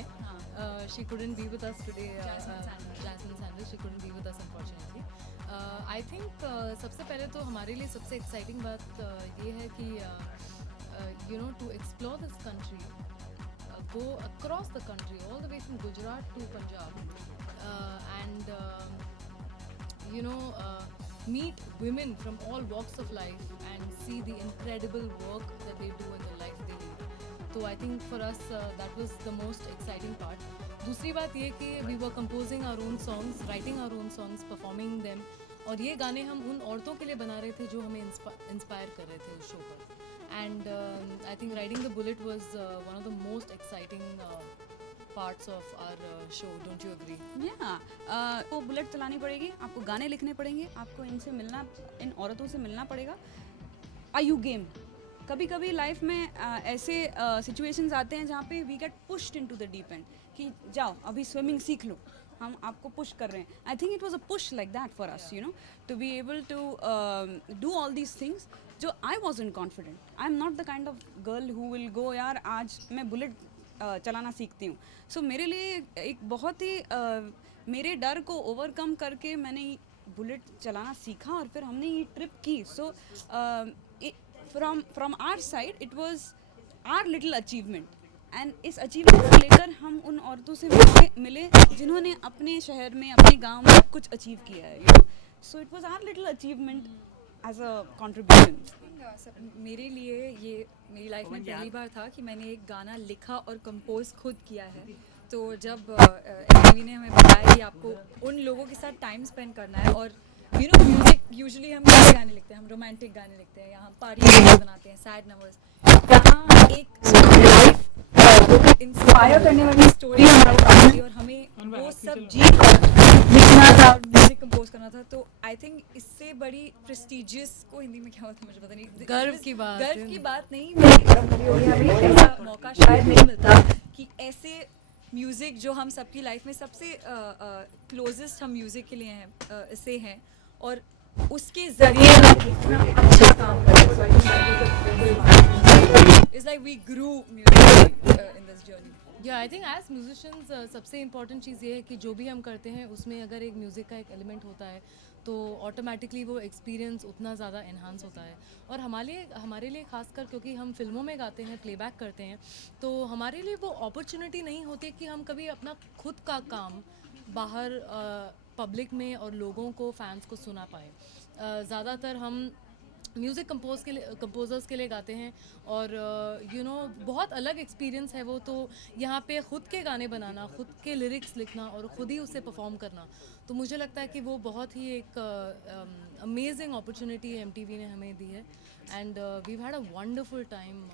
हैं. She couldn't be with us today. Jasmine Sanders. She couldn't be with us unfortunately. I think सबसे पहले तो हमारे लिए सबसे exciting बात ये है कि to explore this country, go across the country, all the way from Gujarat to Punjab, and meet women from all walks of life and see the incredible work that they do in the life they lead. So I think for us that was the most exciting part. दूसरी बात ये कि we were composing our own songs, writing our own songs, performing them, और ये गाने हम उन औरतों के लिए बना रहे थे जो हमें इंस्पायर कर रहे थे उस शो पर. And I think Riding the Bullet was one of the most exciting parts of our show. Don't you agree? Yeah. वो बुलेट चलानी पड़ेगी, आपको गाने लिखने पड़ेंगे, आपको इनसे मिलना, इन औरतों से मिलना पड़ेगा. Are you game? कभी कभी लाइफ में ऐसे सिचुएशंस आते हैं जहाँ पे we get pushed into the deep end कि जाओ अभी स्विमिंग सीख लो, हम आपको पुश कर रहे हैं. I think it was a push like that for us, to be able to do all these things जो I wasn't confident. I am not the kind of girl who will go यार आज मैं bullet चलाना सीखती हूँ. सो मेरे लिए एक बहुत ही मेरे डर को ओवरकम करके मैंने बुलेट चलाना सीखा और फिर हमने ये ट्रिप की. सो from our side it was our little achievement, and इस अचीवमेंट को लेकर हम उन औरतों से मिले जिन्होंने अपने शहर में अपने गांव में कुछ अचीव किया है. So it was our little achievement as a contribution. मेरे लिए ये मेरी लाइफ में पहली बार था कि मैंने एक गाना लिखा और कंपोज खुद किया है. तो जब एमवी ने हमें बताया कि आपको उन लोगों के साथ टाइम स्पेंड करना है, और म्यूजिक यूजुअली हम कैसे गाने लिखते हैं, हम रोमांटिक गाने लिखते हैं या हम पार्टी गाने बनाते हैं, सैड नंबर्स. यहाँ एक इंस्पायर करने वाली स्टोरी हमारे साथ थी और हमें वो सब जी लिखना था और म्यूजिक कंपोज करना था. तो आई थिंक इससे बड़ी प्रेस्टिजियस को हिंदी में क्या होता है मुझे पता नहीं, गर्व की बात नहीं, मेरी ऐसा मौका शायद नहीं मिलता कि ऐसे म्यूज़िक जो हम सबकी लाइफ में सबसे क्लोजेस्ट हम म्यूज़िक के लिए हैं से हैं और उसके ज़रिए इतना अच्छा काम करें. It's like we grew music in this journey. Yeah, I think as musicians सबसे important चीज़ ये है कि जो भी हम करते हैं उसमें अगर एक म्यूज़िक का एक एलिमेंट होता है तो ऑटोमेटिकली वो एक्सपीरियंस उतना ज़्यादा इन्हांस होता है. और हमारे लिए ख़ासकर क्योंकि हम फिल्मों में गाते हैं, प्लेबैक करते हैं, तो हमारे लिए वो अपॉर्चुनिटी नहीं होती कि हम कभी अपना खुद का काम बाहर पब्लिक में और लोगों को, फैंस को सुना पाए. ज़्यादातर हम म्यूज़िक कंपोजर्स के लिए गाते हैं और बहुत अलग एक्सपीरियंस है वो. तो यहाँ पे ख़ुद के गाने बनाना, ख़ुद के लिरिक्स लिखना और ख़ुद ही उसे परफॉर्म करना, तो मुझे लगता है कि वो बहुत ही एक अमेजिंग अपॉर्चुनिटी MTV ने हमें दी है. And we've had a wonderful time.